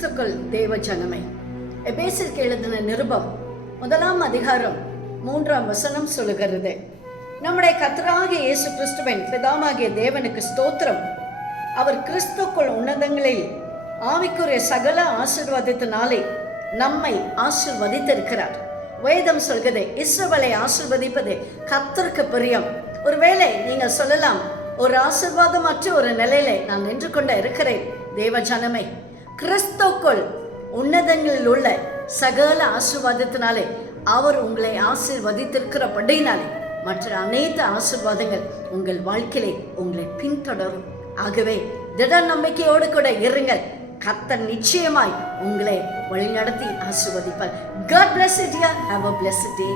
கிறிஸ்துக்குள் தேவ ஜனமை எபேசிற்கு எழுதின நிருபம் முதலாம் அதிகாரம் மூன்றாம் வசனம் சொல்லுகிறது. நம்முடைய கத்தராகிய இயேசு கிறிஸ்துவின் பிதாமாகிய தேவனுக்கு ஸ்தோத்திரம். அவர் கிறிஸ்துக்குள் உன்னதங்களில் ஆவிக்குரிய சகல ஆசிர்வாதத்தினாலே நம்மை ஆசிர்வதித்திருக்கிறார். வேதம் சொல்கிறது இஸ்ரவலை ஆசிர்வதிப்பது கத்தருக்கு பிரியம். ஒருவேளை நீங்கள் சொல்லலாம் ஒரு ஆசிர்வாதமற்ற ஒரு நிலையில நான் நின்று கொண்டு இருக்கிறேன். தேவ ஜனமே கிறிஸ்துக்குள் உன்னதங்களில் உள்ள சகல ஆசிர்வாதத்தினாலே அவர் உங்களை ஆசிர்வதித்திருக்கிறபடினாலே மற்ற அனைத்து ஆசிர்வாதங்கள் உங்கள் வாழ்க்கையிலே உங்களை பின்தொடரும் ஆகவே திட நம்பிக்கையோடு கூட இருங்கள் கத்தன் நிச்சயமாய் உங்களை வழிநடத்தி ஆசிர்வதிப்பார் God bless you dear. Have a blessed day.